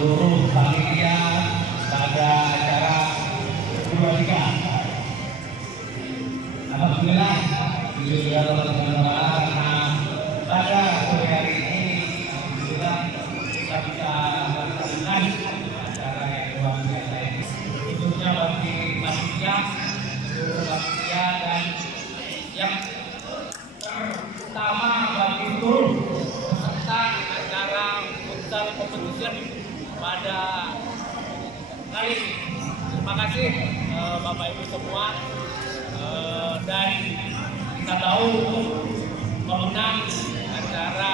seluruh panitia pada acara kedua tiga. Alhamdulillah, sudah terlaksana karena pada sore hari ini alhamdulillah kita bisa melaksanakan acara yang luar biasa ini. Khususnya bagi panitia, seluruh panitia dan yang terutama bagi seluruh peserta acara futsal competition pada kali ini. Terima kasih Bapak Ibu semua, dan kita tahu pemenang acara